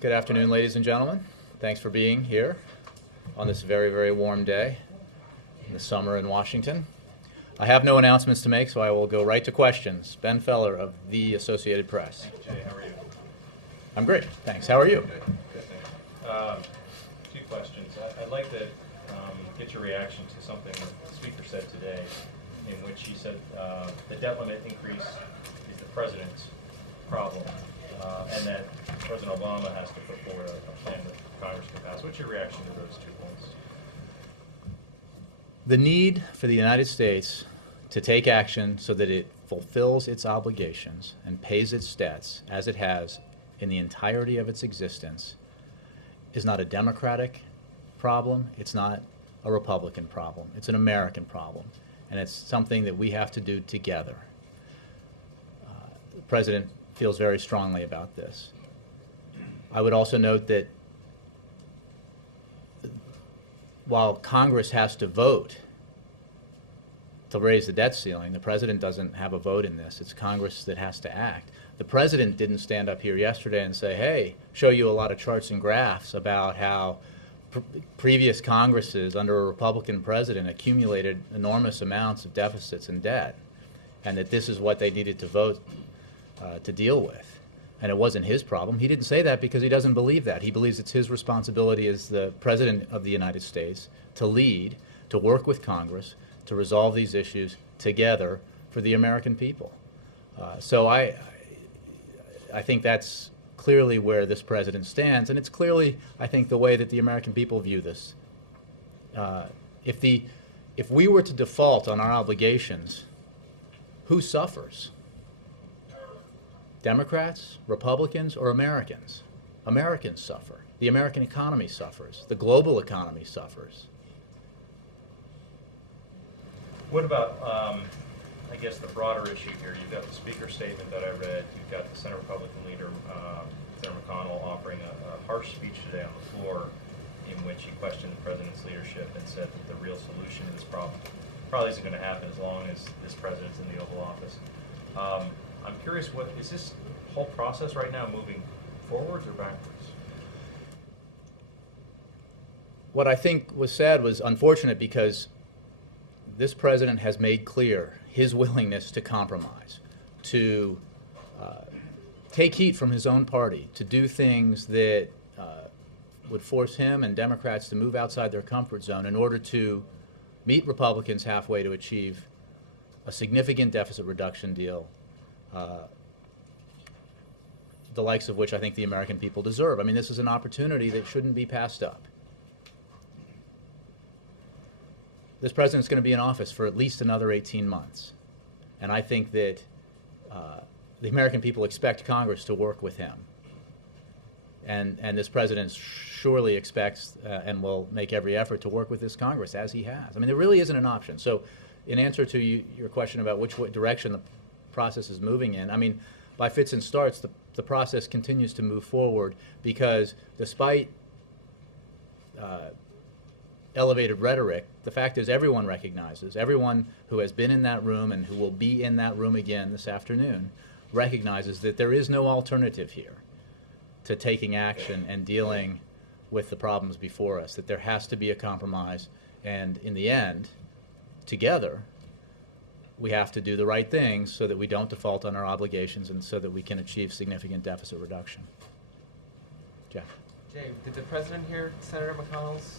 Good afternoon, ladies and gentlemen. Thanks for being here on this very, very warm day in the summer in Washington. I have no announcements to make, so I will go right to questions. Ben Feller of the Associated Press. Jay, how are you? I'm great, thanks. How are you? Good, thanks. Two questions. I'd like to get your reaction to something that the speaker said today, in which he said the debt limit increase is the president's problem, and that President Obama has to put forward a plan that Congress can pass. What's your reaction to those 2 points? The need for the United States to take action so that it fulfills its obligations and pays its debts, as it has in the entirety of its existence, is not a Democratic problem. It's not a Republican problem. It's an American problem, and it's something that we have to do together. The President feels very strongly about this. I would also note that while Congress has to vote to raise the debt ceiling, the President doesn't have a vote in this. It's Congress that has to act. The President didn't stand up here yesterday and say, hey, show you a lot of charts and graphs about how previous Congresses under a Republican president accumulated enormous amounts of deficits and debt, and that this is what they needed to vote to deal with. And it wasn't his problem. He didn't say that because he doesn't believe that. He believes it's his responsibility as the President of the United States to lead, to work with Congress, to resolve these issues together for the American people. So I think that's clearly where this president stands, and it's clearly, I think, the way that the American people view this. If we were to default on our obligations, who suffers? Democrats, Republicans, or Americans? Americans suffer. The American economy suffers. The global economy suffers. What about, I guess, the broader issue here? You've got the speaker's statement that I read. You've got the Senate Republican leader, Senator McConnell, offering a harsh speech today on the floor in which he questioned the president's leadership and said that the real solution to this problem probably isn't going to happen as long as this president's in the Oval Office. I'm curious, what is this whole process right now moving forwards or backwards? What I think was said was unfortunate because this president has made clear his willingness to compromise, to take heat from his own party, to do things that would force him and Democrats to move outside their comfort zone in order to meet Republicans halfway to achieve a significant deficit reduction deal, the likes of which I think the American people deserve. I mean, this is an opportunity that shouldn't be passed up. This president's going to be in office for at least another 18 months. And I think that the American people expect Congress to work with him. And this president surely expects and will make every effort to work with this Congress, as he has. I mean, there really isn't an option. So in answer to your question about which direction the process is moving in, I mean, by fits and starts, the process continues to move forward because despite elevated rhetoric, the fact is everyone recognizes, everyone who has been in that room and who will be in that room again this afternoon recognizes that there is no alternative here to taking action and dealing with the problems before us, that there has to be a compromise, and in the end, together, we have to do the right things so that we don't default on our obligations and so that we can achieve significant deficit reduction. Jeff? Jay, did the president hear Senator McConnell's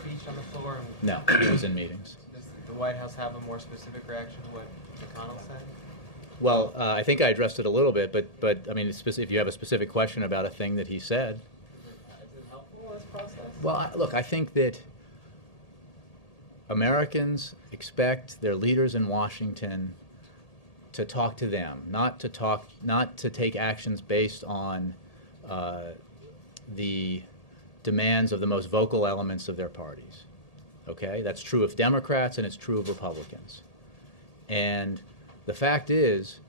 speech on the floor? No, he was in meetings. Does the White House have a more specific reaction to what McConnell said? Well, I think I addressed it a little bit, but I mean, if you have a specific question about a thing that he said. Is it helpful in this process? Well, look, I think that Americans expect their leaders in Washington to talk to them, not to take actions based on the demands of the most vocal elements of their parties. Okay? That's true of Democrats and it's true of Republicans. And the fact is,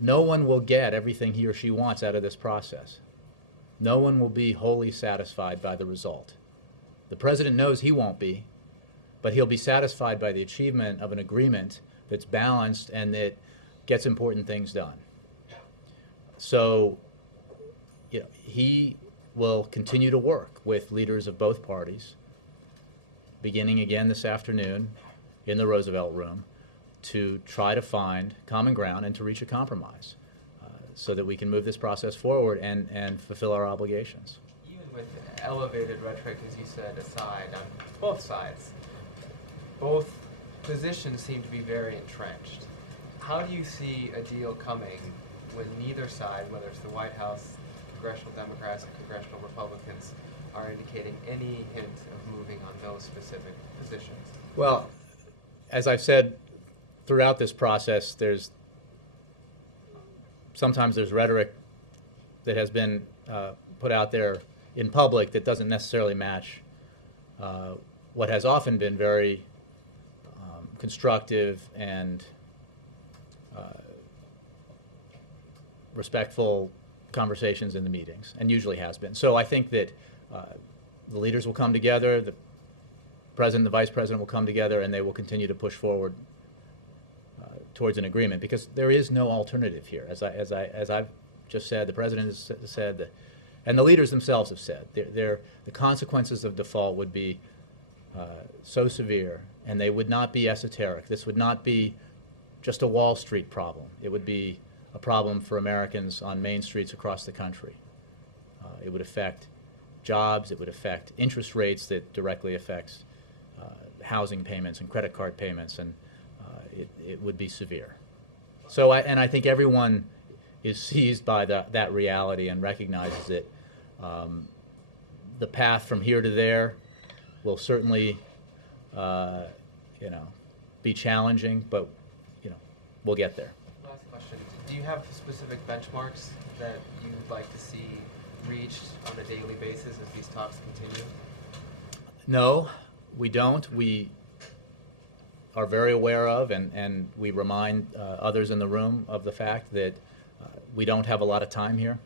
no one will get everything he or she wants out of this process. No one will be wholly satisfied by the result. The president knows he won't be, but he'll be satisfied by the achievement of an agreement that's balanced and that gets important things done. So he will continue to work with leaders of both parties, beginning again this afternoon in the Roosevelt Room, to try to find common ground and to reach a compromise so that we can move this process forward and fulfill our obligations. Even with elevated rhetoric, as you said, aside on both sides, both positions seem to be very entrenched. How do you see a deal coming when neither side, whether it's the White House, congressional Democrats, and congressional Republicans, are indicating any hint of moving on those specific positions? Well, as I've said throughout this process, sometimes there's rhetoric that has been put out there in public that doesn't necessarily match what has often been very constructive and respectful conversations in the meetings, and usually has been. So I think that the leaders will come together, the president and the vice president will come together, and they will continue to push forward towards an agreement, because there is no alternative here. As I've just said, the president has said, and the leaders themselves have said, the consequences of default would be so severe, and they would not be esoteric. This would not be just a Wall Street problem. It would be a problem for Americans on main streets across the country. It would affect jobs. It would affect interest rates that directly affects housing payments and credit card payments, and it would be severe. So I think everyone is seized by that reality and recognizes it. The path from here to there will certainly be challenging, but we'll get there. Last question. Do you have specific benchmarks that you'd like to see reached on a daily basis as these talks continue? No, we don't. We are very aware of, and we remind others in the room of the fact that we don't have a lot of time here.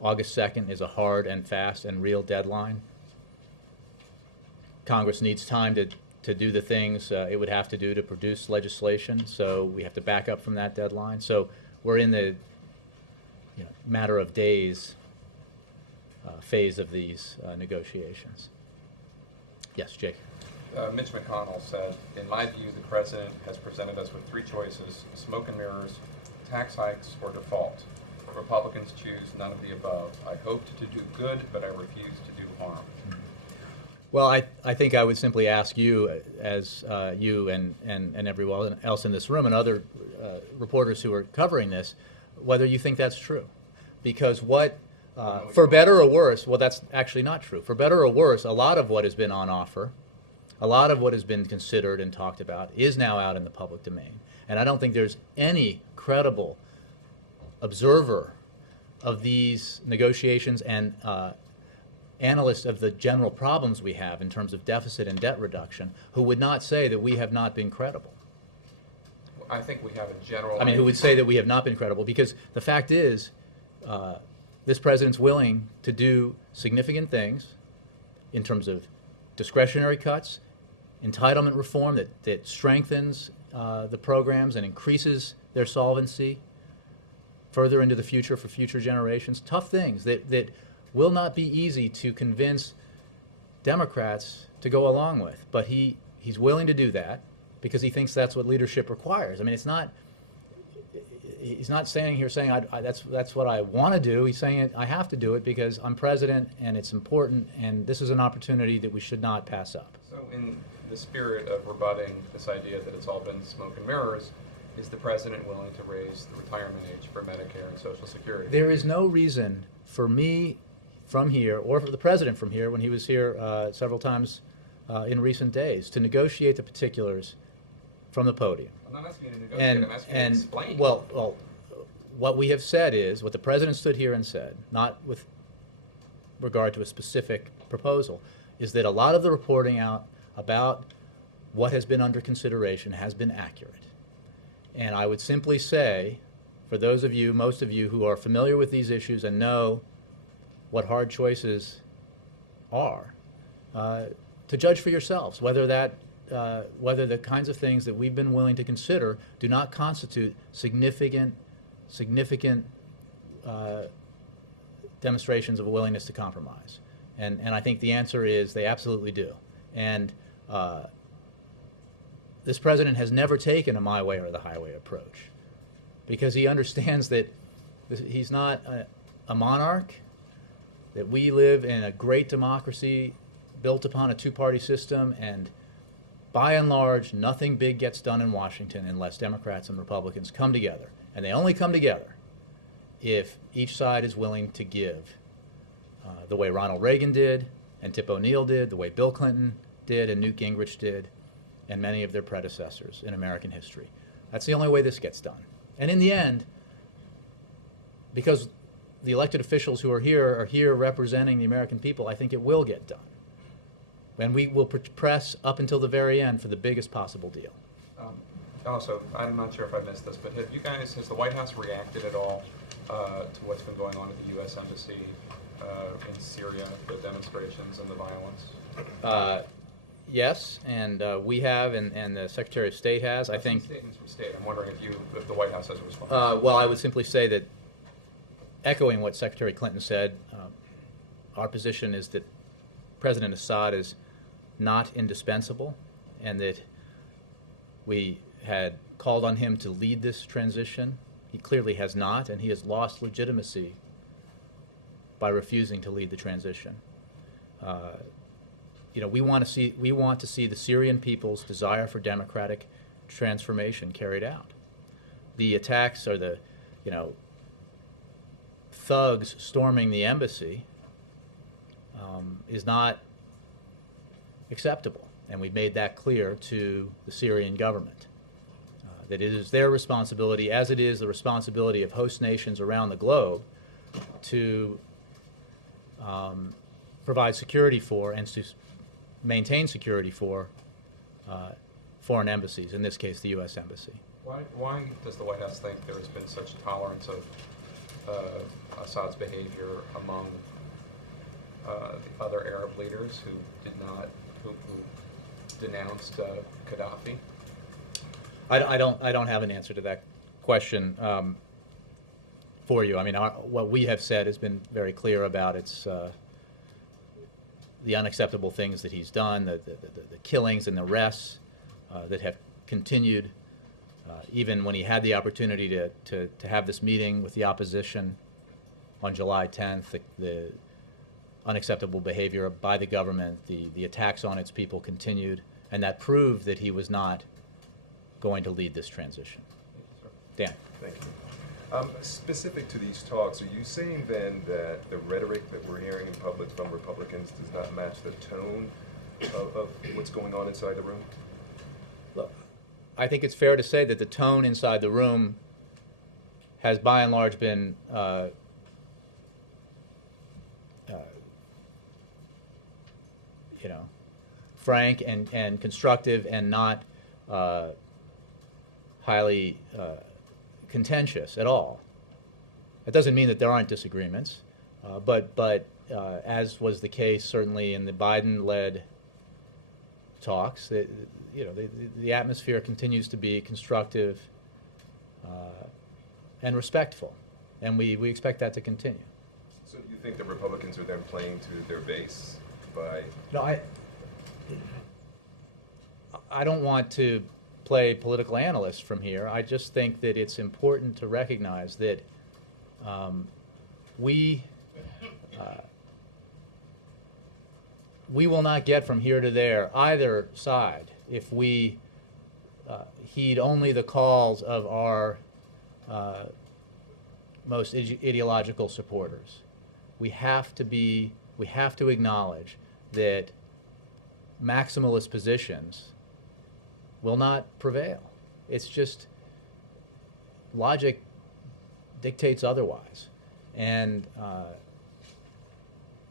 August 2nd is a hard and fast and real deadline. Congress needs time to do the things it would have to do to produce legislation, so we have to back up from that deadline. So we're in the matter of days phase of these negotiations. Yes, Jake. Mitch McConnell said, "In my view, the president has presented us with three choices: smoke and mirrors, tax hikes, or default. Republicans choose none of the above. I hoped to do good, but I refuse to do harm." Well, I think I would simply ask you, as you and everyone else in this room and other reporters who are covering this, whether you think that's true. Because for better or worse, well, that's actually not true. For better or worse, a lot of what has been on offer, a lot of what has been considered and talked about is now out in the public domain. And I don't think there's any credible observer of these negotiations and analyst of the general problems we have in terms of deficit and debt reduction who would not say that we have not been credible. I think we have a general... who would say that we have not been credible, because the fact is this president's willing to do significant things in terms of discretionary cuts, entitlement reform that strengthens the programs and increases their solvency further into the future for future generations. Tough things that will not be easy to convince Democrats to go along with. But he's willing to do that because he thinks that's what leadership requires. I mean, he's not standing here saying that's what I want to do. He's saying I have to do it because I'm president and it's important, and this is an opportunity that we should not pass up. So in the spirit of rebutting this idea that it's all been smoke and mirrors, is the president willing to raise the retirement age for Medicare and Social Security? There is no reason for me from here, or for the president from here when he was here several times in recent days, to negotiate the particulars from the podium. I'm not asking you to negotiate, I'm asking you to explain. Well, what we have said is, what the president stood here and said, not with regard to a specific proposal, is that a lot of the reporting out about what has been under consideration has been accurate. And I would simply say, for those of you, most of you, who are familiar with these issues and know what hard choices are, to judge for yourselves whether the kinds of things that we've been willing to consider do not constitute significant demonstrations of a willingness to compromise? And I think the answer is they absolutely do. And this president has never taken a my way or the highway approach because he understands that he's not a monarch, that we live in a great democracy built upon a two-party system, and by and large, nothing big gets done in Washington unless Democrats and Republicans come together. And they only come together if each side is willing to give, the way Ronald Reagan did, and Tip O'Neill did, the way Bill Clinton did, and Newt Gingrich did, and many of their predecessors in American history. That's the only way this gets done. And in the end, because the elected officials who are here representing the American people, I think it will get done. And we will press up until the very end for the biggest possible deal. Also, I'm not sure if I missed this, but has the White House reacted at all to what's been going on at the U.S. Embassy in Syria, the demonstrations and the violence? Yes, and we have, and the Secretary of State has. I think. Statements from state. I'm wondering if the White House has a response. Well, I would simply say that, echoing what Secretary Clinton said, our position is that President Assad is not indispensable, and that we had called on him to lead this transition. He clearly has not, and he has lost legitimacy by refusing to lead the transition. We want to see the Syrian people's desire for democratic transformation carried out. The attacks or the, thugs storming the embassy is not acceptable, and we've made that clear to the Syrian government. That it is their responsibility, as it is the responsibility of host nations around the globe, to provide security for and to maintain security for foreign embassies, in this case the U.S. Embassy. Why does the White House think there has been such tolerance of Assad's behavior among the other Arab leaders who denounced Gaddafi? I don't have an answer to that question for you. I mean, what we have said has been very clear about the unacceptable things that he's done, the killings and the arrests that have continued, even when he had the opportunity to have this meeting with the opposition on July 10th, the unacceptable behavior by the government, the attacks on its people continued, and that proved that he was not going to lead this transition. Dan. Thank you. Specific to these talks, are you saying then that the rhetoric that we're hearing in public from Republicans does not match the tone of what's going on inside the room? Look, I think it's fair to say that the tone inside the room has by and large been frank and constructive and not highly contentious at all. That doesn't mean that there aren't disagreements, but as was the case certainly in the Biden-led talks, the atmosphere continues to be constructive and respectful, and we expect that to continue. So you think the Republicans are then playing to their base by... No, I don't want to play political analyst from here. I just think that it's important to recognize that we will not get from here to there, either side, if we heed only the calls of our most ideological supporters. We have to acknowledge that maximalist positions will not prevail. It's just logic dictates otherwise. And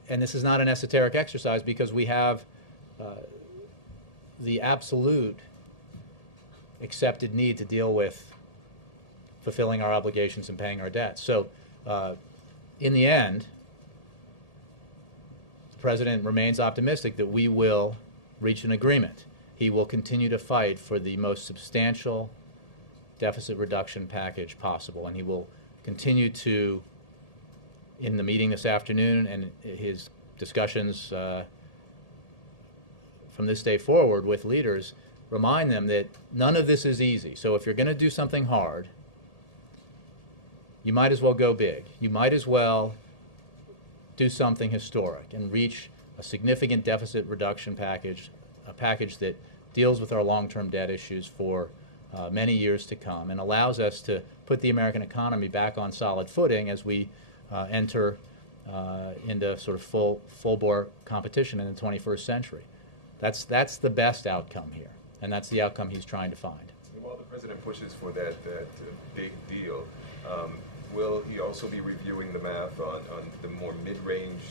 this is not an esoteric exercise because we have the absolute accepted need to deal with fulfilling our obligations and paying our debts. So in the end, the President remains optimistic that we will reach an agreement. He will continue to fight for the most substantial deficit reduction package possible, and he will continue to in the meeting this afternoon and his discussions from this day forward with leaders, remind them that none of this is easy. So if you're going to do something hard, you might as well go big. You might as well do something historic and reach a significant deficit reduction package, a package that deals with our long-term debt issues for many years to come and allows us to put the American economy back on solid footing as we enter into sort of full-bore competition in the 21st century. That's the best outcome here, and that's the outcome he's trying to find. While the president pushes for that big deal, will he also be reviewing the math on the more mid-range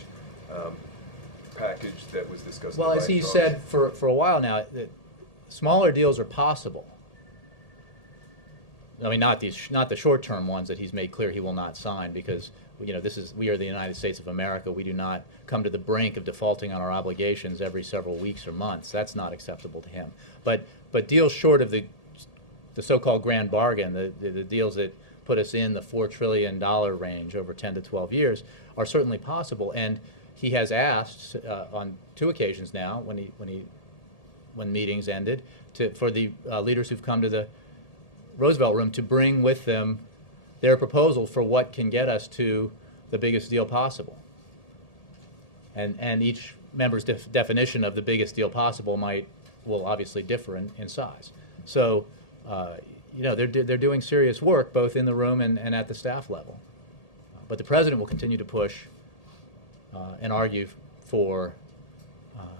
package that was discussed? Well, as he said for a while now, that smaller deals are possible. I mean, not the short-term ones that he's made clear he will not sign, because we are the United States of America. We do not come to the brink of defaulting on our obligations every several weeks or months. That's not acceptable to him. But deals short of the so-called grand bargain, the deals that put us in the $4 trillion range over 10 to 12 years, are certainly possible. And he has asked on 2 occasions now, when meetings ended, for the leaders who've come to the Roosevelt Room to bring with them their proposal for what can get us to the biggest deal possible. And each member's definition of the biggest deal possible will obviously differ in size. So, they're doing serious work both in the room and at the staff level. But the president will continue to push and argue for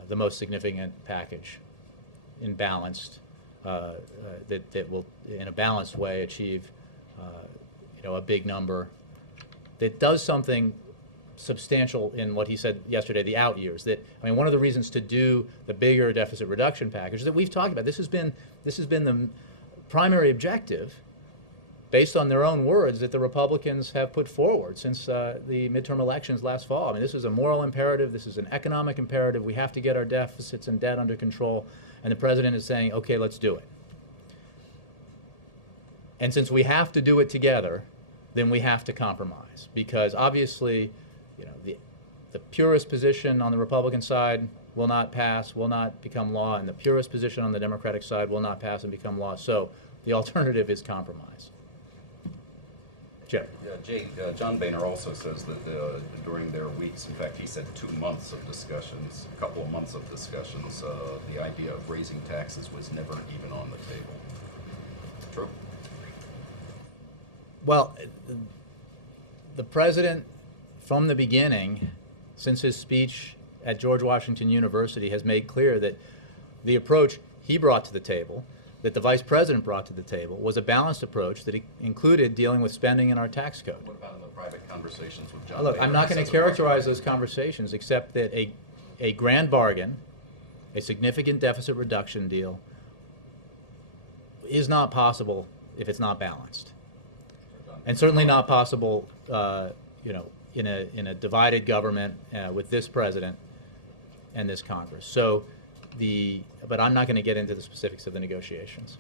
the most significant package in balanced, that will, in a balanced way, achieve a big number that does something substantial in what he said yesterday, the out years. One of the reasons to do the bigger deficit reduction package that we've talked about, this has been the primary objective, based on their own words, that the Republicans have put forward since the midterm elections last fall. This is a moral imperative. This is an economic imperative. We have to get our deficits and debt under control. And the president is saying, okay, let's do it. And since we have to do it together, then we have to compromise, because obviously, the purest position on the Republican side will not pass, will not become law, and the purest position on the Democratic side will not pass and become law. So the alternative is compromise. Jim. Yeah, Jay, John Boehner also says that during their weeks, in fact, he said 2 months of discussions, a couple of months of discussions, the idea of raising taxes was never even on the table. True? Well, the president, from the beginning, since his speech at George Washington University, has made clear that the approach he brought to the table, that the vice president brought to the table, was a balanced approach that included dealing with spending in our tax code. What about in the private conversations with John Look, Boehner? I'm not going to characterize those conversations, except that a grand bargain, a significant deficit reduction deal, is not possible if it's not balanced. And certainly not possible, in a divided government with this president and this Congress. So, but I'm not going to get into the specifics of the negotiations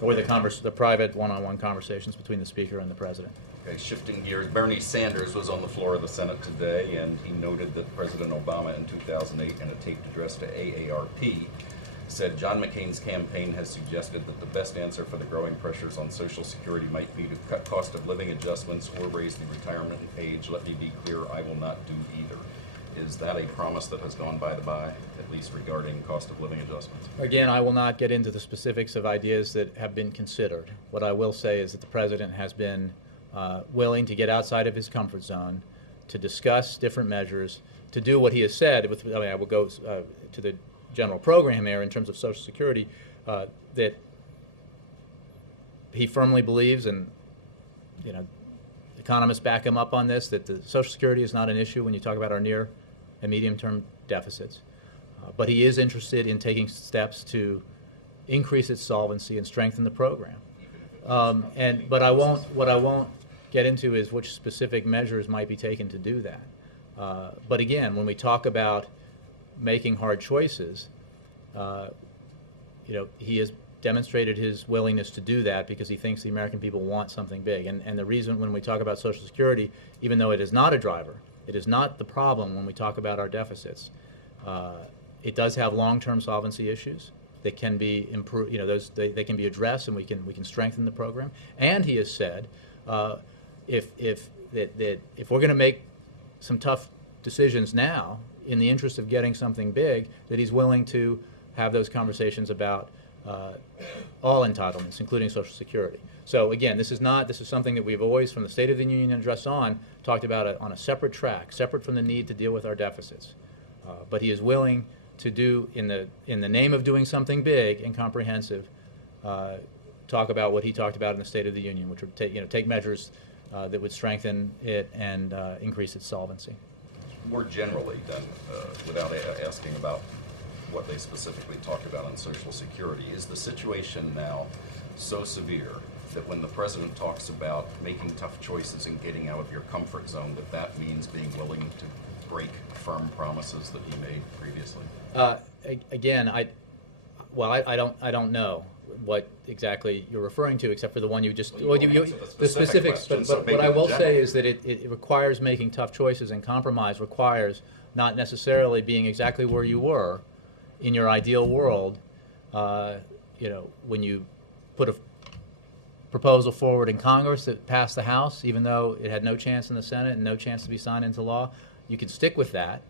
or the private one-on-one conversations between the Speaker and the President. Okay, shifting gears, Bernie Sanders was on the floor of the Senate today, and he noted that President Obama in 2008, in a taped address to AARP, said John McCain's campaign has suggested that the best answer for the growing pressures on Social Security might be to cut cost of living adjustments or raise the retirement age. Let me be clear, I will not do either. Is that a promise that has gone by the by, at least regarding cost of living adjustments? Again, I will not get into the specifics of ideas that have been considered. What I will say is that the President has been willing to get outside of his comfort zone, to discuss different measures, to do what he has said. I will go to the general program here in terms of Social Security, that he firmly believes, and economists back him up on this, that the Social Security is not an issue when you talk about our near and medium-term deficits. But he is interested in taking steps to increase its solvency and strengthen the program. But what I won't get into is which specific measures might be taken to do that. But again, when we talk about making hard choices, he has demonstrated his willingness to do that because he thinks the American people want something big. And the reason when we talk about Social Security, even though it is not a driver, it is not the problem when we talk about our deficits. It does have long-term solvency issues that can be improved. They can be addressed, and we can strengthen the program. And he has said, if we're going to make some tough decisions now in the interest of getting something big, that he's willing to have those conversations about all entitlements, including Social Security. So again, this is something that we've always, from the State of the Union address on, talked about on a separate track, separate from the need to deal with our deficits. But he is willing to do, in the name of doing something big and comprehensive, talk about what he talked about in the State of the Union, which would take measures that would strengthen it and increase its solvency. More generally, then, without asking about what they specifically talked about on Social Security, is the situation now so severe that when the president talks about making tough choices and getting out of your comfort zone, that means being willing to break firm promises that he made previously? Again, I don't know what exactly you're referring to, except for the one you just the specifics. But what I will say is that it requires making tough choices, and compromise requires not necessarily being exactly where you were in your ideal world. When you put a proposal forward in Congress that passed the House, even though it had no chance in the Senate and no chance to be signed into law, you can stick with that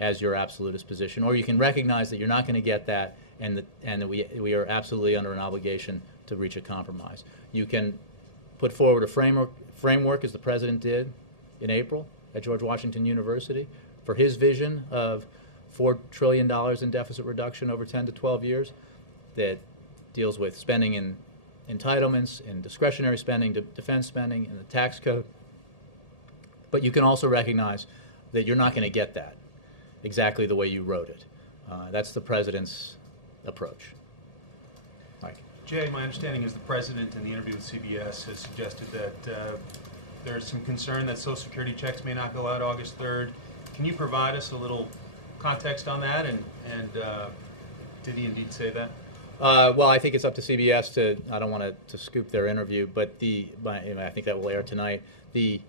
as your absolutist position, or you can recognize that you're not going to get that, and that we are absolutely under an obligation to reach a compromise. You can put forward a framework, as the president did in April at George Washington University, for his vision of $4 trillion in deficit reduction over 10 to 12 years that deals with spending in entitlements, in discretionary spending, defense spending, in the tax code. But you can also recognize that you're not going to get that exactly the way you wrote it. That's the president's approach. Mike. Jay, my understanding is the president in the interview with CBS has suggested that there's some concern that Social Security checks may not go out August 3rd. Can you provide us a little context on that, and did he indeed say that? Well, I think it's up to CBS I don't want to scoop their interview, but I think that will air tonight. The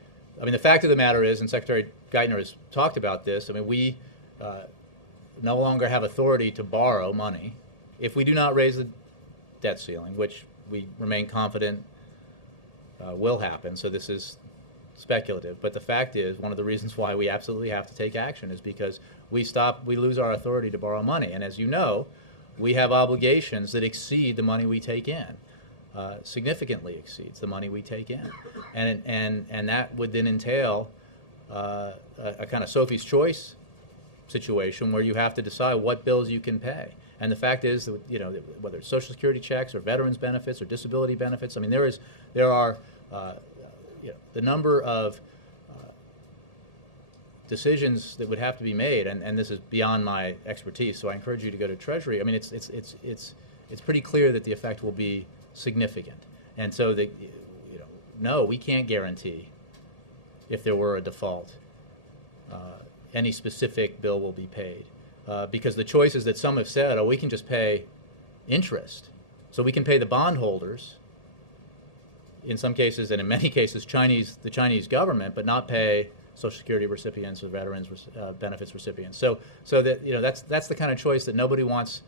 fact of the matter is, and Secretary Geithner has talked about this, we no longer have authority to borrow money if we do not raise the debt ceiling, which we remain confident will happen. So this is speculative. But the fact is, one of the reasons why we absolutely have to take action is because we lose our authority to borrow money. And as you know, we have obligations that exceed the money we take in. Significantly exceeds the money we take in. And that would then entail a kind of Sophie's Choice situation where you have to decide what bills you can pay. And the fact is that, whether it's Social Security checks or veterans benefits or disability benefits, there are the number of decisions that would have to be made, and this is beyond my expertise, so I encourage you to go to Treasury. It's pretty clear that the effect will be significant. And so no, we can't guarantee if there were a default any specific bill will be paid, because the choices that some have said, we can just pay interest, so we can pay the bondholders in some cases, and in many cases the Chinese government, but not pay Social Security recipients or veterans benefits recipients. So that that's the kind of choice that nobody wants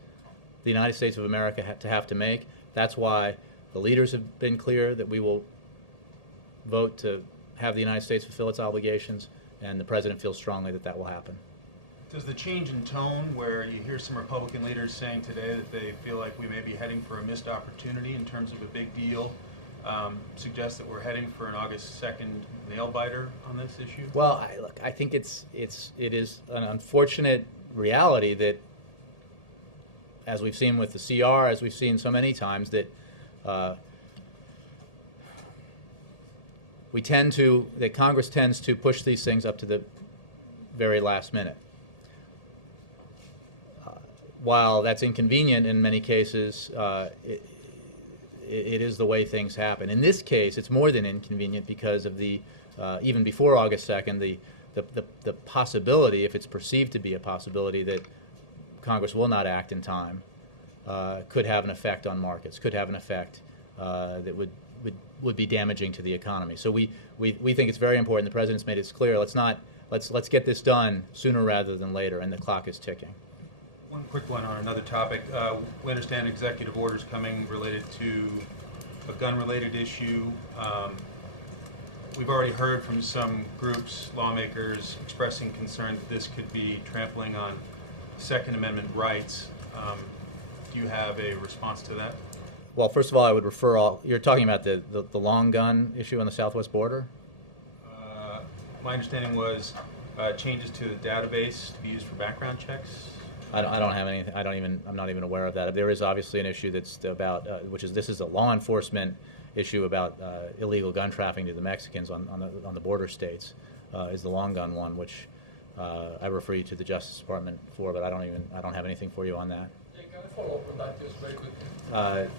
the United States of America to have to make. That's why the leaders have been clear that we will vote to have the United States fulfill its obligations, and the president feels strongly that will happen. Does the change in tone, where you hear some Republican leaders saying today that they feel like we may be heading for a missed opportunity in terms of a big deal, suggest that we're heading for an August 2nd nail-biter on this issue? Well, I think it is an unfortunate reality that, as we've seen with the CR, as we've seen so many times, that Congress tends to push these things up to the very last minute. While that's inconvenient in many cases, it is the way things happen. In this case, it's more than inconvenient because of the even before August 2nd, the possibility, if it's perceived to be a possibility, that Congress will not act in time could have an effect on markets, could have an effect that would be damaging to the economy. So we think it's very important. The president's made it clear. Let's get this done sooner rather than later, and the clock is ticking. One quick one on another topic. We understand executive orders coming related to a gun-related issue. We've already heard from some groups, lawmakers, expressing concern that this could be trampling on Second Amendment rights. Do you have a response to that? Well, first of all, I would refer you're talking about the long gun issue on the southwest border? My understanding was changes to the database to be used for background checks. I don't have anything. I'm not even aware of that. There is obviously an issue that's about, this is a law enforcement issue about illegal gun trafficking to the Mexicans on the border states. Is the long gun one, which I refer you to the Justice Department for, but I don't have anything for you on that. Yeah, can I follow up on that just very quickly?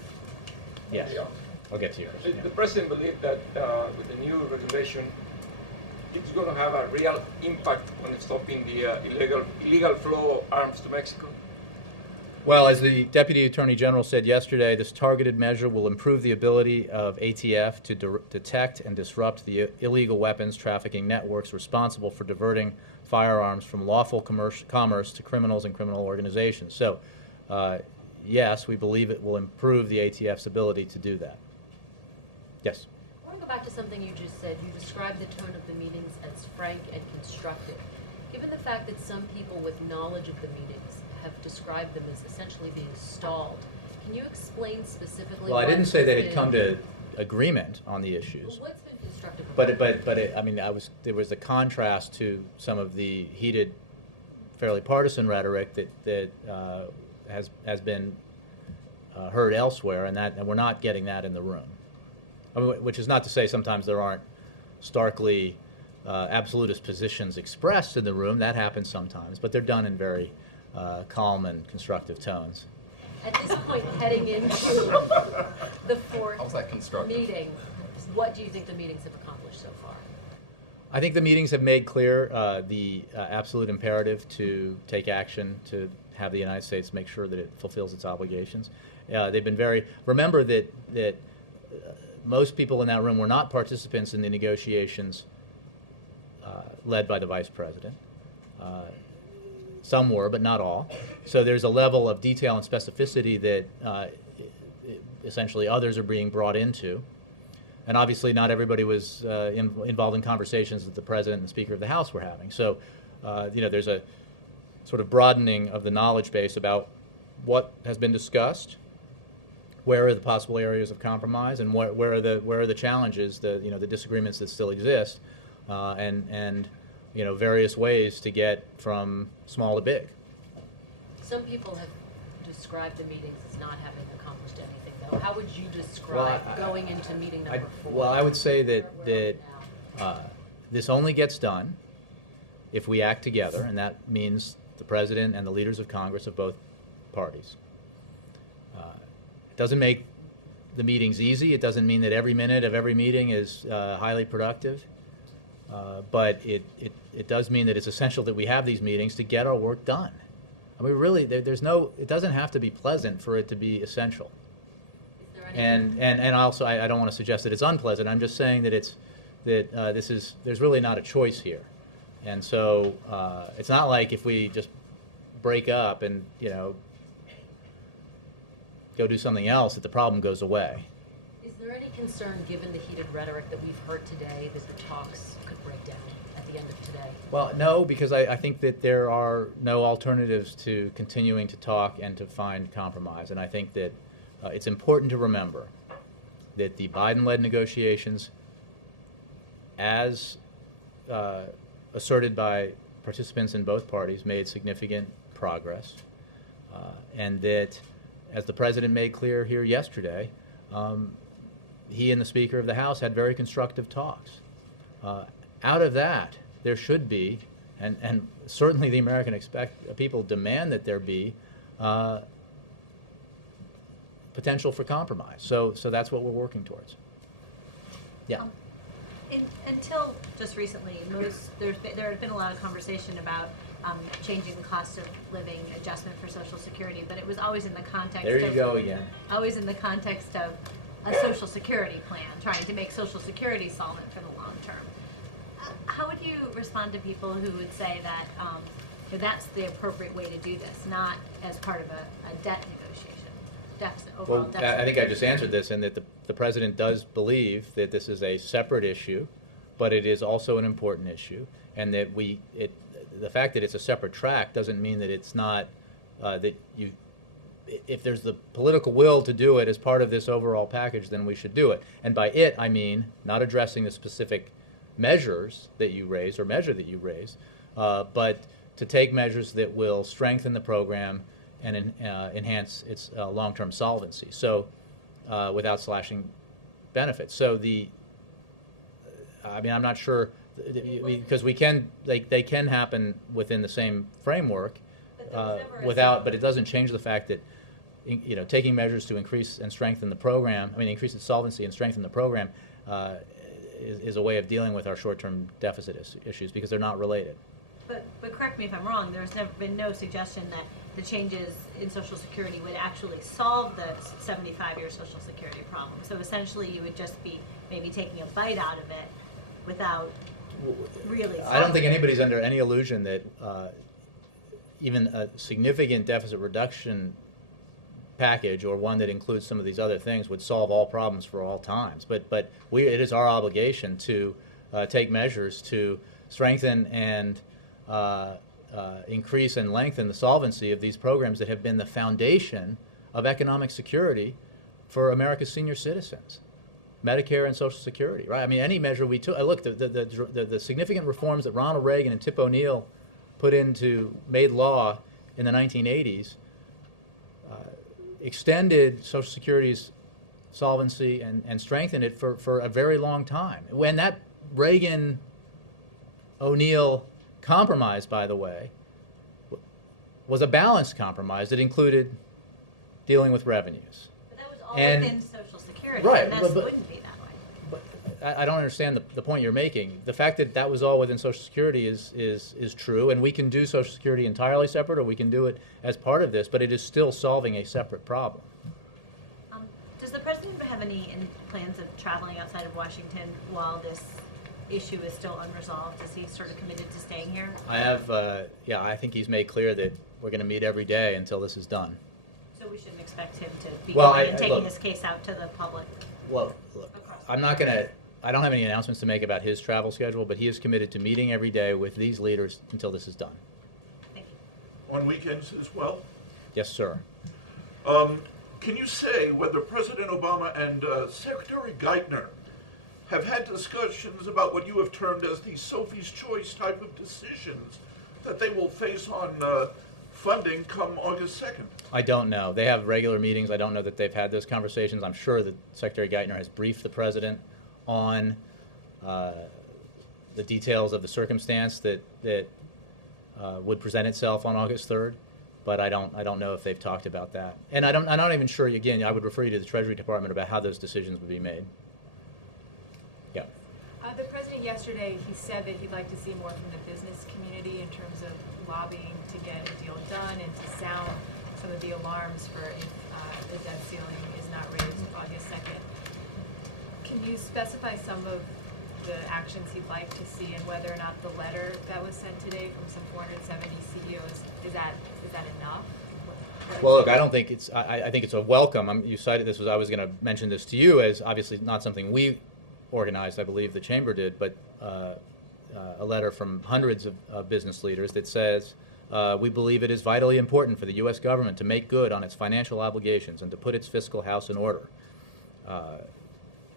Yes, Yeah. I'll get to yours. The, Yeah. the president believed that with the new regulation, it's going to have a real impact on stopping the illegal flow of arms to Mexico. Well, as the Deputy Attorney General said yesterday, this targeted measure will improve the ability of ATF to detect and disrupt the illegal weapons trafficking networks responsible for diverting firearms from lawful commerce to criminals and criminal organizations. So, yes, we believe it will improve the ATF's ability to do that. Yes? I want to go back to something you just said. You described the tone of the meetings as frank and constructive. Given the fact that some people with knowledge of the meetings have described them as essentially being stalled, can you explain specifically? Well, I didn't say they had been, come to agreement on the issues. Well, what's been constructive? There was a contrast to some of the heated, fairly partisan rhetoric that has been heard elsewhere, and we're not getting that in the room. I mean, which is not to say sometimes there aren't starkly absolutist positions expressed in the room. That happens sometimes, but they're done in very calm and constructive tones. At this point, heading into the fourth How's that constructive? meeting, what do you think the meetings have accomplished so far? I think the meetings have made clear the absolute imperative to take action to have the United States make sure that it fulfills its obligations. They've been very. Remember that most people in that room were not participants in the negotiations led by the Vice President. Some were, but not all. So there's a level of detail and specificity that essentially others are being brought into. And obviously not everybody was involved in conversations that the President and the Speaker of the House were having. So, there's a sort of broadening of the knowledge base about what has been discussed, where are the possible areas of compromise, and where are the challenges, the disagreements that still exist, and various ways to get from small to big. Some people have described the meetings as not having accomplished anything, though. How would you describe going into meeting number 4? Well, I would say that Where we're at now? this only gets done if we act together, and that means the President and the leaders of Congress of both parties. It doesn't make the meetings easy. It doesn't mean that every minute of every meeting is highly productive. But it does mean that it's essential that we have these meetings to get our work done. I mean, really, it doesn't have to be pleasant for it to be essential. Is there any And also, I don't want to suggest that it's unpleasant. I'm just saying that there's really not a choice here. And so it's not like if we just break up and, go do something else that the problem goes away. Is there any concern, given the heated rhetoric that we've heard today, that the talks could break down at the end of today? Well, no, because I think that there are no alternatives to continuing to talk and to find compromise. And I think that it's important to remember that the Biden-led negotiations, as asserted by participants in both parties, made significant progress. And that, as the President made clear here yesterday, he and the Speaker of the House had very constructive talks. Out of that, there should be, and certainly the American people demand that there be, potential for compromise. So that's what we're working towards. Yeah. Until just recently, there had been a lot of conversation about changing the cost of living adjustment for Social Security, but it was always in the context There you of, go again. always in the context of a Social Security plan, trying to make Social Security solvent for the long term. How would you respond to people who would say that that's the appropriate way to do this, not as part of a debt negotiation, overall Well, deficit? I think I just answered this, and that the president does believe that this is a separate issue, but it is also an important issue, and that the fact that it's a separate track doesn't mean that it's not if there's the political will to do it as part of this overall package, then we should do it. And by it, I mean not addressing the specific measures that you raise or measure that you raise, but to take measures that will strengthen the program and enhance its long-term solvency. So, without slashing benefits. So I'm not sure because they can happen within the same framework, but it doesn't change the fact that taking measures to increase and strengthen the program. Increase its solvency and strengthen the program is a way of dealing with our short-term deficit issues because they're not related. But correct me if I'm wrong, there's never been no suggestion that the changes in Social Security would actually solve the 75-year Social Security problem. So essentially you would just be maybe taking a bite out of it without really I don't think anybody's under any illusion that even a significant deficit reduction package or one that includes some of these other things would solve all problems for all times. But it is our obligation to take measures to strengthen and increase and lengthen the solvency of these programs that have been the foundation of economic security for America's senior citizens, Medicare and Social Security. Right? Any measure we took. Look, the significant reforms that Ronald Reagan and Tip O'Neill made law in the 1980s extended Social Security's solvency and strengthened it for a very long time. When that Reagan-O'Neill compromise, by the way, was a balanced compromise that included dealing with revenues. But that was all within Social Security, right, and that wouldn't be that way. But I don't understand the point you're making. The fact that was all within Social Security is true, and we can do Social Security entirely separate, or we can do it as part of this, but it is still solving a separate problem. Does the president have any plans of traveling outside of Washington while this issue is still unresolved? Is he sort of committed to staying here? I think he's made clear that we're going to meet every day until this is done. So we shouldn't expect him to be going and taking this case out to the public? Well, look, I don't have any announcements to make about his travel schedule, but he is committed to meeting every day with these leaders until this is done. Thank you. On weekends as well? Yes, sir. Can you say whether President Obama and Secretary Geithner have had discussions about what you have termed as the Sophie's Choice type of decisions that they will face on funding come August 2nd? I don't know. They have regular meetings. I don't know that they've had those conversations. I'm sure that Secretary Geithner has briefed the president on the details of the circumstance that would present itself on August 3rd. But I don't know if they've talked about that. And I'm not even sure, again, I would refer you to the Treasury Department about how those decisions would be made. Yeah. The president yesterday, he said that he'd like to see more from the business community in terms of lobbying to get a deal done and to sound some of the alarms for if the debt ceiling is not raised August 2nd. Can you specify some of the actions he'd like to see and whether or not the letter that was sent today from some 470 CEOs, is that enough? Well, look, I don't think it's. I think it's a welcome. You cited this. I was going to mention this to you as obviously not something we organized. I believe the chamber did, but a letter from hundreds of business leaders that says we believe it is vitally important for the U.S. government to make good on its financial obligations and to put its fiscal house in order.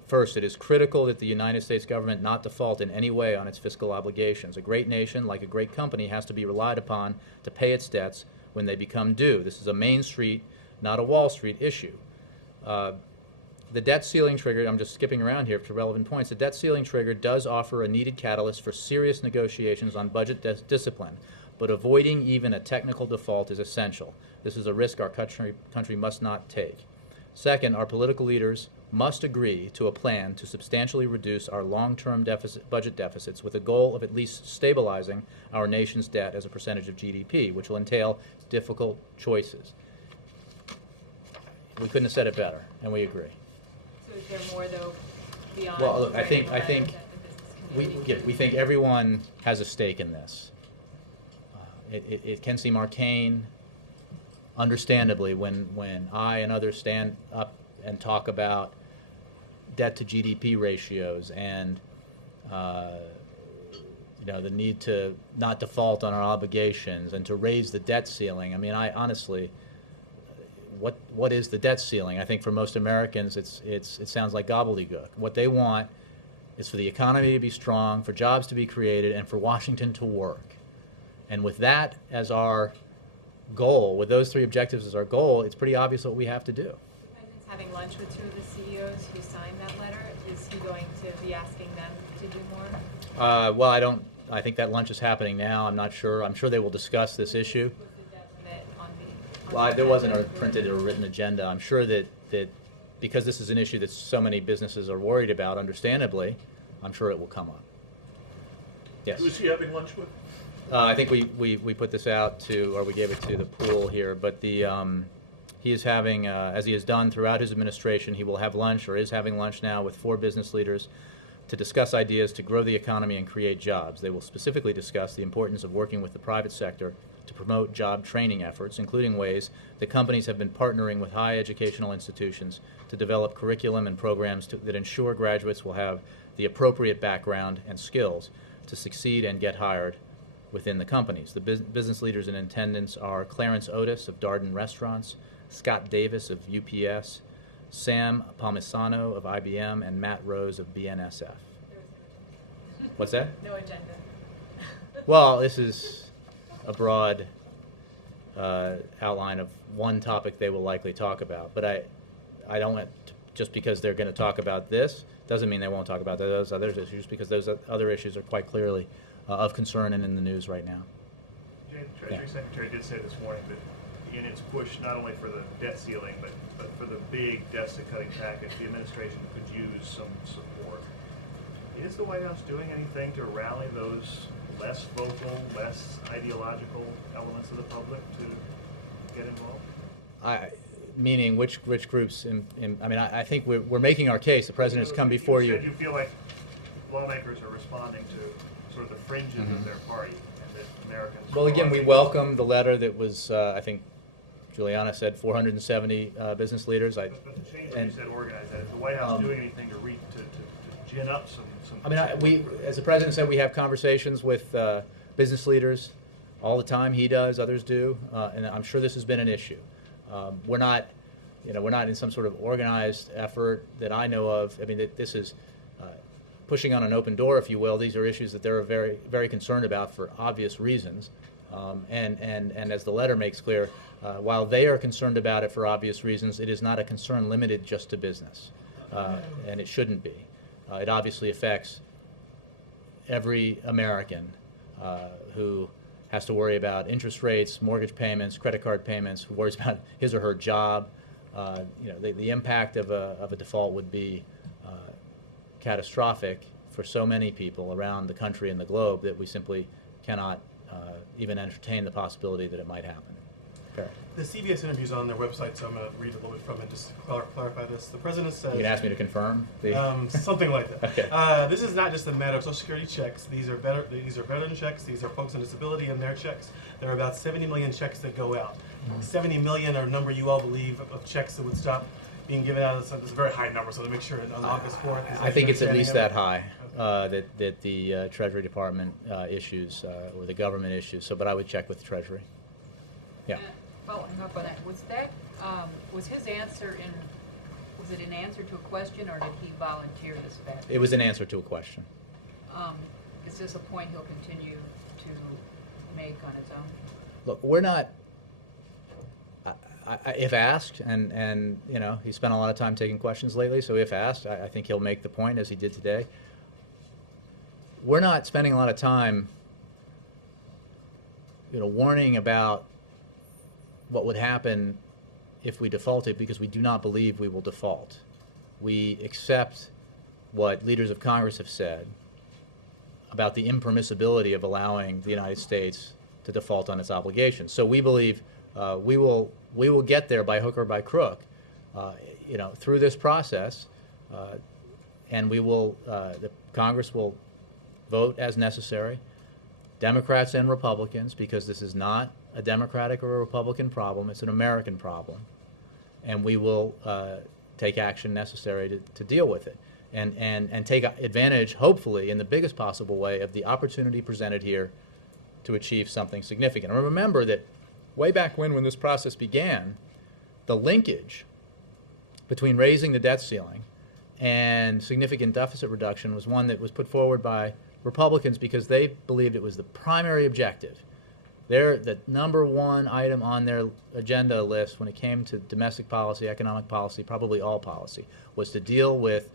First, it is critical that the United States government not default in any way on its fiscal obligations. A great nation, like a great company, has to be relied upon to pay its debts when they become due. This is a Main Street, not a Wall Street issue. The debt ceiling trigger, I'm just skipping around here to relevant points, the debt ceiling trigger does offer a needed catalyst for serious negotiations on budget discipline, but avoiding even a technical default is essential. This is a risk our country must not take. Second, our political leaders must agree to a plan to substantially reduce our long-term budget deficits with a goal of at least stabilizing our nation's debt as a percentage of GDP, which will entail difficult choices. We couldn't have said it better, and we agree. So is there more though beyond? Well, look, I writing think a letter that the business community we think everyone has a stake in this. It can seem arcane, understandably, when I and others stand up and talk about debt to GDP ratios and the need to not default on our obligations and to raise the debt ceiling. I mean, I honestly, what is the debt ceiling? I think for most Americans, it sounds like gobbledygook. What they want is for the economy to be strong, for jobs to be created, and for Washington to work. And with that as our goal, with those three objectives as our goal, it's pretty obvious what we have to do. The president's having lunch with two of the CEOs who signed that letter. Is he going to be asking them to do more? Well, I think that lunch is happening now. I'm not sure. I'm sure they will discuss this issue. Was the debt limit on the? Well, there wasn't a printed or written agenda. I'm sure that because this is an issue that so many businesses are worried about, understandably, I'm sure it will come up. Yes. Who's he having lunch with? I think we put this out to, or we gave it to the pool here, but he is having, as he has done throughout his administration, he will have lunch, or is having lunch now, with 4 business leaders to discuss ideas to grow the economy and create jobs. They will specifically discuss the importance of working with the private sector to promote job training efforts, including ways that companies have been partnering with high educational institutions to develop curriculum and programs that ensure graduates will have the appropriate background and skills to succeed and get hired within the companies. The business leaders in attendance are Clarence Otis of Darden Restaurants, Scott Davis of UPS, Sam Palmisano of IBM, and Matt Rose of BNSF. What's that? No agenda. Well, this is a broad outline of one topic they will likely talk about. But I don't want to, just because they're going to talk about this doesn't mean they won't talk about those other issues, because those other issues are quite clearly of concern and in the news right now. Jane, the Treasury Secretary did say this morning that in its push not only for the debt ceiling but for the big deficit-cutting package, the administration could use some support. Is the White House doing anything to rally those less vocal, less ideological elements of the public to get involved? Meaning which groups? I think we're making our case. The president has come before you. You said you feel like lawmakers are responding to sort of the fringes of their party, and that Americans. Well, again, we welcome the letter that was, I think, Juliana said 470 business leaders. But the change that you said organized that. Is the White House doing anything to gin up some? We, as the president said, we have conversations with business leaders all the time. He does, others do, and I'm sure this has been an issue. We're not in some sort of organized effort that I know of. I mean, this is pushing on an open door, if you will. These are issues that they're very, very concerned about for obvious reasons. And as the letter makes clear, while they are concerned about it for obvious reasons, it is not a concern limited just to business, and it shouldn't be. It obviously affects every American who has to worry about interest rates, mortgage payments, credit card payments, who worries about his or her job. The impact of a default would be catastrophic for so many people around the country and the globe that we simply cannot even entertain the possibility that it might happen. Fair. The CBS interview's on their website, so I'm going to read a little bit from it just to clarify this. The president says... You can ask me to confirm? Something like that. Okay. This is not just a matter of Social Security checks. These are veteran checks. These are folks on disability and their checks. There are about 70 million checks that go out. 70 million are a number you all believe of checks that would stop being given out. It's a very high number, so to make sure on August 4th. I think it's at least that high that the Treasury Department issues or the government issues. So, but I would check with the Treasury. Yeah. Following up on that, was his answer was it an answer to a question, or did he volunteer this back? It was an answer to a question. Is this a point he'll continue to make on his own? Look, we're not. If asked, and he spent a lot of time taking questions lately, so if asked, I think he'll make the point as he did today. We're not spending a lot of time, warning about what would happen if we defaulted, because we do not believe we will default. we accept what leaders of Congress have said about the impermissibility of allowing the United States to default on its obligations. So we believe we will get there by hook or by crook, through this process, and the Congress will vote as necessary, Democrats and Republicans, because this is not a Democratic or a Republican problem, it's an American problem, and we will take action necessary to deal with it, and take advantage, hopefully, in the biggest possible way, of the opportunity presented here to achieve something significant. And remember that way back when this process began, the linkage between raising the debt ceiling and significant deficit reduction was one that was put forward by Republicans because they believed it was the primary objective. The number one item on their agenda list when it came to domestic policy, economic policy, probably all policy, was to deal with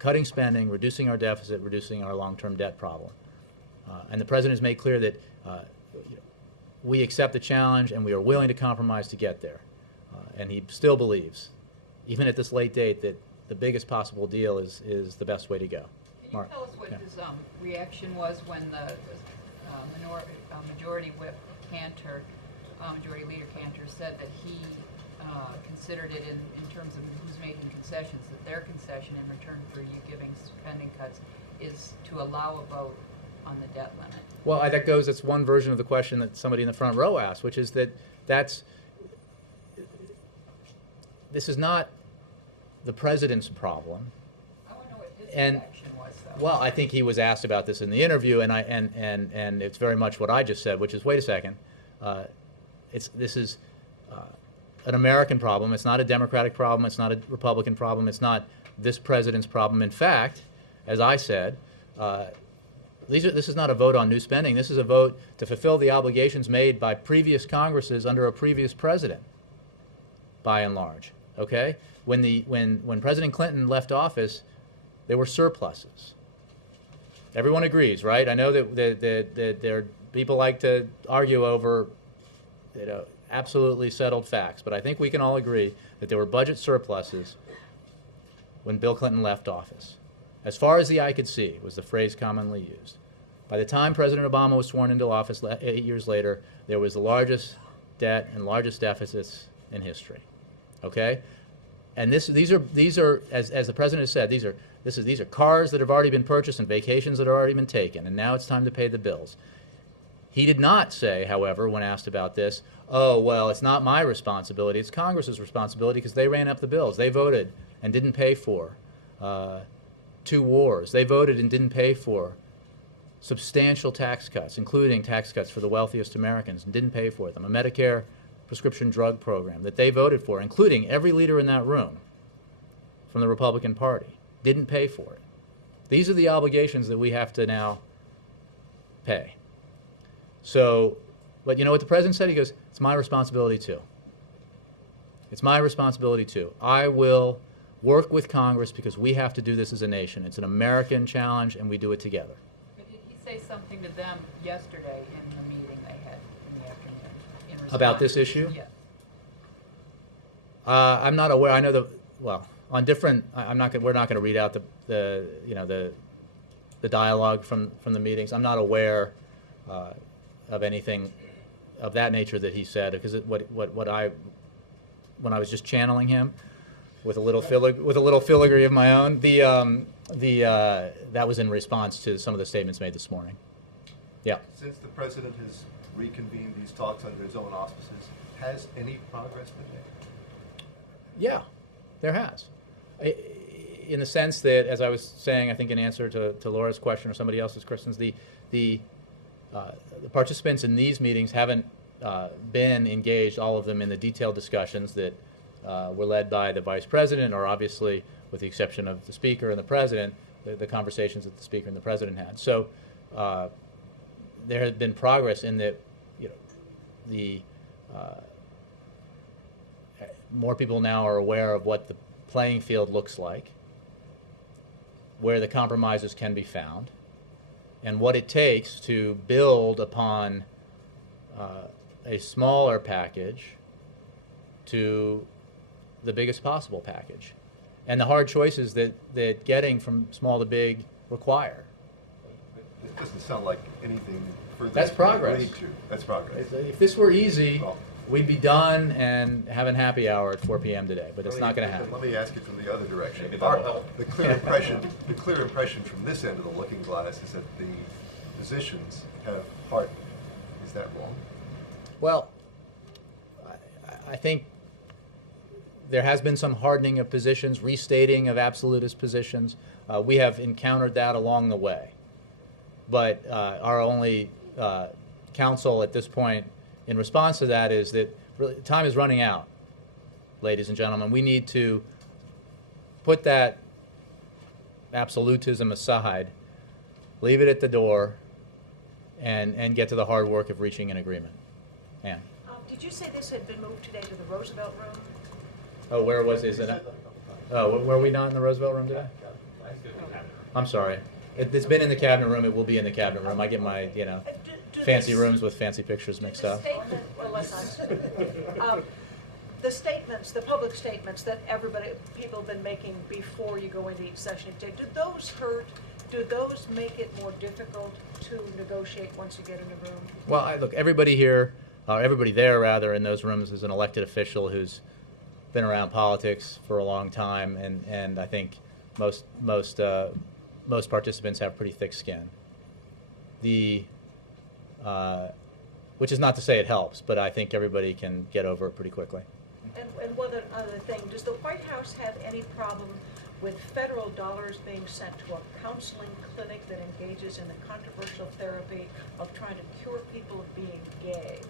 cutting spending, reducing our deficit, reducing our long-term debt problem. And the President has made clear that we accept the challenge and we are willing to compromise to get there. And he still believes, even at this late date, that the biggest possible deal is the best way to go. Can you Mark? tell us what Yeah. his reaction was when the Majority Whip Cantor, Majority Leader Cantor, said that he considered it in terms of who's making concessions, that their concession in return for you giving spending cuts is to allow a vote on the debt limit? Well, that's one version of the question that somebody in the front row asked, which is this is not the President's problem. I want to know what his And reaction was, though. well, I think he was asked about this in the interview, and it's very much what I just said, which is, wait a second, this is an American problem. It's not a Democratic problem. It's not a Republican problem. It's not this President's problem. In fact, as I said, this is not a vote on new spending. This is a vote to fulfill the obligations made by previous Congresses under a previous president, by and large. Okay? When President Clinton left office, there were surpluses. Everyone agrees, right? I know that people like to argue over, absolutely settled facts, but I think we can all agree that there were budget surpluses when Bill Clinton left office. As far as the eye could see, was the phrase commonly used. By the time President Obama was sworn into office 8 years later, there was the largest debt and largest deficits in history. Okay? And these are as the President has said, these are cars that have already been purchased and vacations that have already been taken, and now it's time to pay the bills. He did not say, however, when asked about this, oh, well, it's not my responsibility, it's Congress's responsibility because they ran up the bills. They voted and didn't pay for 2 wars. They voted and didn't pay for substantial tax cuts, including tax cuts for the wealthiest Americans, and didn't pay for them. A Medicare prescription drug program that they voted for, including every leader in that room from the Republican Party, didn't pay for it. These are the obligations that we have to now pay. So, but you know what the President said? He goes, it's my responsibility too. It's my responsibility too. I will work with Congress because we have to do this as a nation. It's an American challenge and we do it together. But did he say something to them yesterday in the meeting they had in the afternoon? In response? About this issue? Yes. I'm not aware. I know on different. We're not going to read out the dialogue from the meetings. I'm not aware of anything of that nature that he said, because when I was just channeling him with a little filigree of my own, that was in response to some of the statements made this morning. Yeah. Since the President has reconvened these talks under his own auspices, has any progress been made? Yeah, there has. In the sense that, as I was saying, I think in answer to Laura's question or somebody else's questions, the participants in these meetings haven't been engaged, all of them, in the detailed discussions that were led by the Vice President, or obviously, with the exception of the Speaker and the President, the conversations that the Speaker and the President had. So there has been progress in that, more people now are aware of what the playing field looks like, where the compromises can be found, and what it takes to build upon a smaller package to the biggest possible package. and the hard choices that getting from small to big require. It doesn't sound like anything further. That's progress. That's progress. If this were easy, Well, we'd be done and having happy hour at 4 p.m. today, but it's not going to happen. Let me ask it from the other direction. Maybe that'll help. The clear impression from this end of the looking glass is that the positions have hardened. Is that wrong? Well, I think there has been some hardening of positions, restating of absolutist positions. We have encountered that along the way. But our only counsel at this point in response to that is that really, time is running out, ladies and gentlemen. We need to put that absolutism aside, leave it at the door, and get to the hard work of reaching an agreement. Ann. Did you say this had been moved today to the Roosevelt Room? Oh, where was it? Is it? Oh, were we not in the Roosevelt Room today? I'm sorry. It's been in the cabinet room. It will be in the cabinet room. I get my, fancy rooms with fancy pictures mixed up. The statements, the public statements that people have been making before you go into each session, do those hurt? Do those make it more difficult to negotiate once you get in the room? Well, look, everybody here, everybody there rather, in those rooms is an elected official who's been around politics for a long time, and I think most participants have pretty thick skin. Which is not to say it helps, but I think everybody can get over it pretty quickly. And one other thing, does the White House have any problem with federal dollars being sent to a counseling clinic that engages in the controversial therapy of trying to cure people of being gay?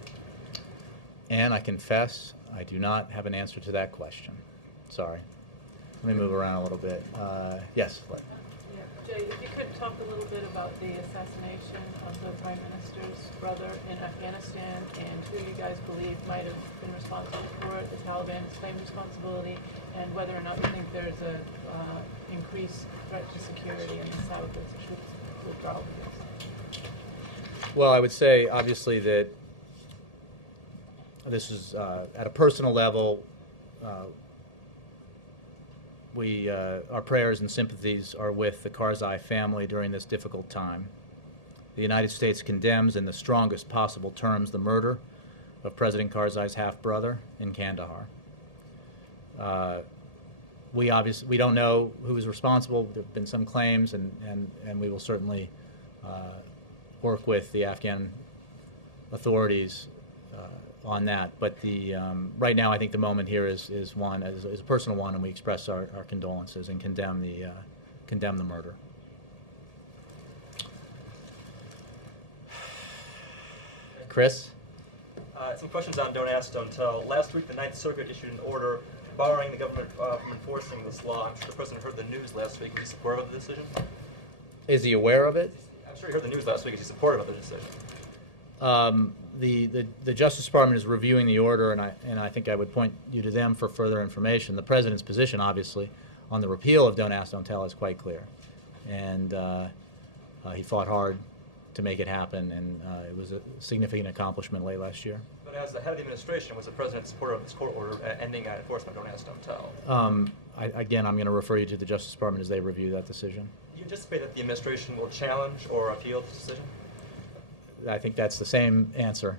And I confess, I do not have an answer to that question. Sorry. Let me move around a little bit. Yes. Jay, if you could talk a little bit about the assassination of the Prime Minister's brother in Afghanistan and who you guys believe might have been responsible for it, the Taliban's claimed responsibility, and whether or not you think there's a increased threat to security in the South as the troops withdraw begins. Well, I would say, obviously, that this is, at a personal level, our prayers and sympathies are with the Karzai family during this difficult time. The United States condemns in the strongest possible terms the murder of President Karzai's half-brother in Kandahar. We don't know who is responsible. There have been some claims, and we will certainly work with the Afghan authorities on that. But right now, I think the moment here is a personal one, and we express our condolences and condemn the murder. Chris? Some questions on Don't Ask, Don't Tell. Last week, the Ninth Circuit issued an order barring the government from enforcing this law. I'm sure the President heard the news last week. Was he supportive of the decision? Is he aware of it? I'm sure he heard the news last week. Is he supportive of the decision? The Justice Department is reviewing the order, and I think I would point you to them for further information. The President's position, obviously, on the repeal of Don't Ask, Don't Tell is quite clear. And he fought hard to make it happen, and it was a significant accomplishment late last year. But as the head of the administration, was the President supportive of this court order ending enforcement of Don't Ask, Don't Tell? Again, I'm going to refer you to the Justice Department as they review that decision. Do you anticipate that the administration will challenge or appeal this decision? I think that's the same answer.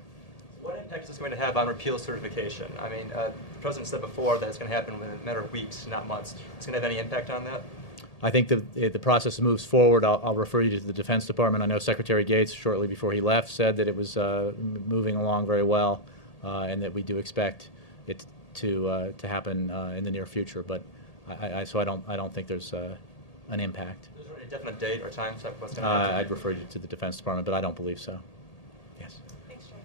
What impact is this going to have on repeal certification? I mean, the President said before that it's going to happen within a matter of weeks, not months. Is it going to have any impact on that? I think the process moves forward. I'll refer you to the Defense Department. I know Secretary Gates, shortly before he left, said that it was moving along very well, and that we do expect it to happen in the near future. But I don't think there's an impact. Is there any definite date or time set for what's going to happen? I'd refer you to the Defense Department, but I don't believe so. Yes. Thanks, Jay.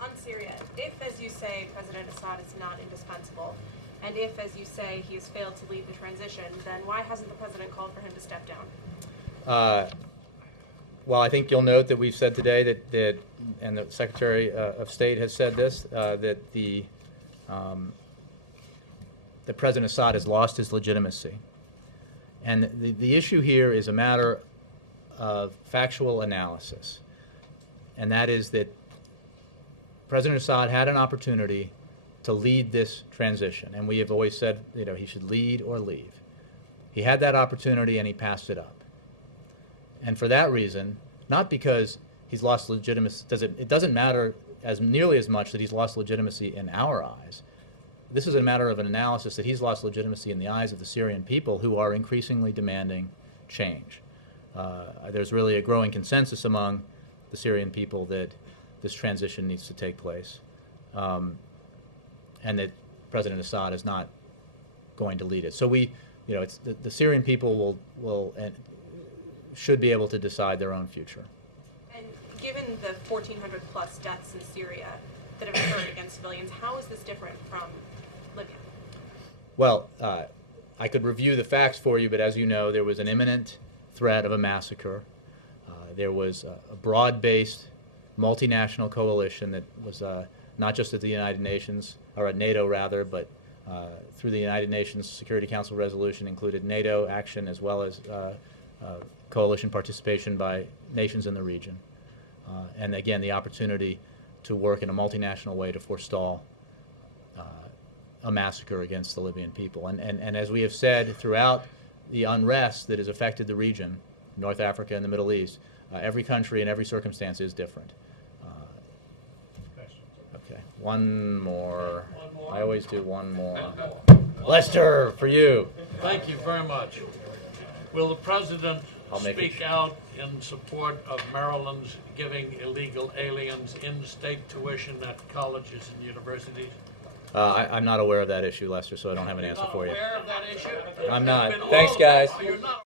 On Syria, if, as you say, President Assad is not indispensable, and if, as you say, he has failed to lead the transition, then why hasn't the President called for him to step down? Well, I think you'll note that we've said today that and the Secretary of State has said this, that the President Assad has lost his legitimacy. And the issue here is a matter of factual analysis. And that is that President Assad had an opportunity to lead this transition. And we have always said, he should lead or leave. He had that opportunity and he passed it up. And for that reason, not because he's lost legitimacy, it doesn't matter nearly as much that he's lost legitimacy in our eyes. This is a matter of an analysis that he's lost legitimacy in the eyes of the Syrian people, who are increasingly demanding change. There's really a growing consensus among the Syrian people that this transition needs to take place, and that President Assad is not going to lead it. So it's the Syrian people will and should be able to decide their own future. And given the 1,400 plus deaths in Syria that have occurred against civilians, how is this different from Libya? Well, I could review the facts for you, but as you know, there was an imminent threat of a massacre. There was a broad-based multinational coalition that was not just at the United Nations, or at NATO rather, but through the United Nations Security Council resolution included NATO action as well as coalition participation by nations in the region. And again, the opportunity to work in a multinational way to forestall a massacre against the Libyan people. And as we have said throughout the unrest that has affected the region, North Africa and the Middle East, every country and every circumstance is different. Okay, one more. I always do one more. Lester, for you. Thank you very much. Will the President speak out in support of Maryland's giving illegal aliens in-state tuition at colleges and universities? I'm not aware of that issue, Lester, so I don't have an answer for you. Aware of that issue? I'm not. Thanks, guys. You're not